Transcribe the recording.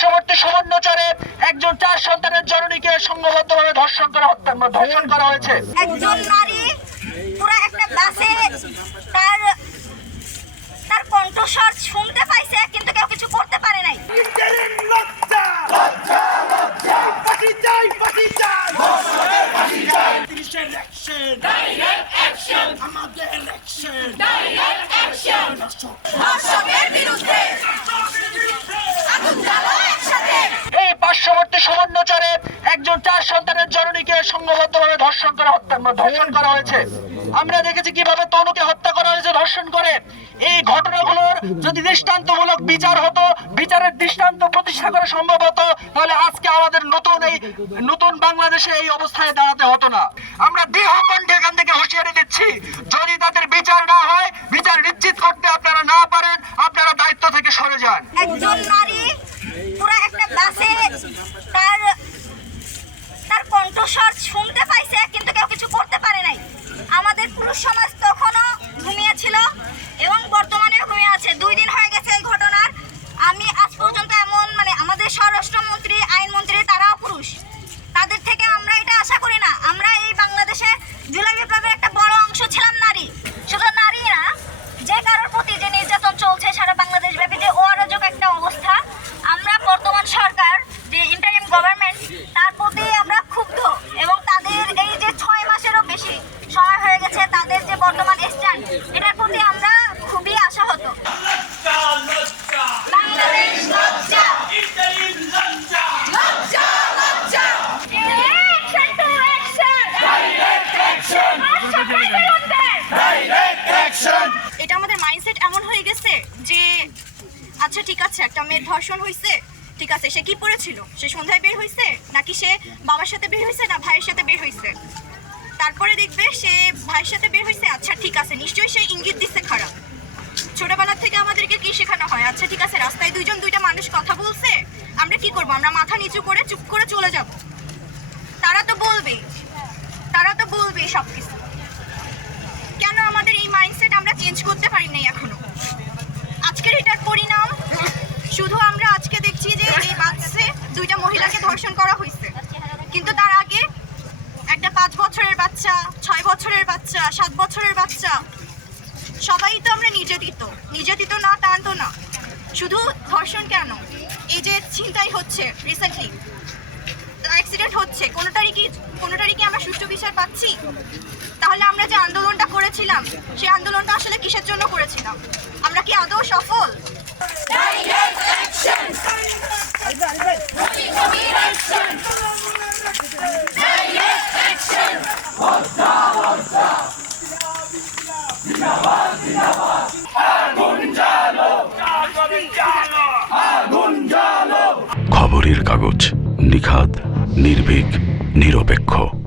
পার্শ্ববর্তী সমন্বচারে একজন চার সন্তানের জননীকে সংঘবদ্ধভাবে ধর্ষণ করা হত্যা ধর্ষণ করা হয়েছে। একজন নারী পুরো একটা বাসে তার তার কণ্ঠস্বর শুনতে পাইছে কিন্তু কেউ কিছু করতে পারে নাই। আমাদের অ্যাকশন ডাইরেক্ট অ্যাকশন বিরুদ্ধে একজন চার সন্তানের জননীকে সংঘবদ্ধভাবে ধর্ষণ করা হত্যা ধর্ষণ করা হয়েছে। আমরা দেখেছি কীভাবে তনুকে হত্যা করা হয়েছে ধর্ষণ করে। এই ঘটনাগুলোর যদি দৃষ্টান্তমূলক বিচার হতো, বিচারের দৃষ্টান্ত প্রতিষ্ঠা করা সম্ভব হতো, তাহলে আজকে আমাদের নতুন এই নতুন বাংলাদেশে এই অবস্থায় দাঁড়াতে হতো না। আমরা দৃঢ় কণ্ঠে এখান থেকে হুঁশিয়ারি দিচ্ছি, যদি তাদের বিচার না হয়, বিচার নিশ্চিত করতে আপনারা না পারেন। আমাদের পুরুষ সমাজ আচ্ছা ঠিক আছে, একটা মেয়ের ধর্ষণ হয়েছে ঠিক আছে, সে কি পড়েছিল? সে সন্ধ্যায় বের হয়েছে নাকি সে বাবার সাথে বের হয়েছে না ভাইয়ের সাথে বের হয়েছে তারপরে দেখবে সে ভাইয়ের সাথে বের হয়েছে আচ্ছা ঠিক আছে, নিশ্চয়ই সে ইঙ্গিত দিচ্ছে খারাপ। ছোটবেলা থেকে আমাদেরকে কি শেখানো হয়? আচ্ছা ঠিক আছে, রাস্তায় দুইজন দুইটা মানুষ কথা বলছে। আমরা কি করব? আমরা মাথা নিচু করে চুপ করে চলে যাব। তারা তো বলবে তারা তো বলবে সব কিছু কেন আমাদের এই মাইন্ডসেট আমরা চেঞ্জ করতে পারি নাই এখনও আজকের এটার পরিণাম শুধু আমরা আজকে দেখছি যে এই বাচ্চে দুইটা মহিলাকে ধর্ষণ করা হয়েছে। কিন্তু তার আগে একটা পাঁচ বছরের বাচ্চা, ছয় বছরের বাচ্চা, সাত বছরের বাচ্চা, সবাই তো আমরা নির্যাতিত নির্যাতিত না তা তো না। শুধু ধর্ষণ কেন? এই যে ছিনতাই হচ্ছে রিসেন্টলি অ্যাক্সিডেন্ট হচ্ছে। কোনোটারই কি কোনোটারই কি আমরা সুষ্ঠু বিচার পাচ্ছি? তাহলে আমরা যে আন্দোলনটা করেছিলাম, সেই আন্দোলনটা আসলে কিসের জন্য করেছিলাম? আমরা কি আদৌ সফল? কাগজ নিখাদ নির্ভীক নিরপেক্ষ।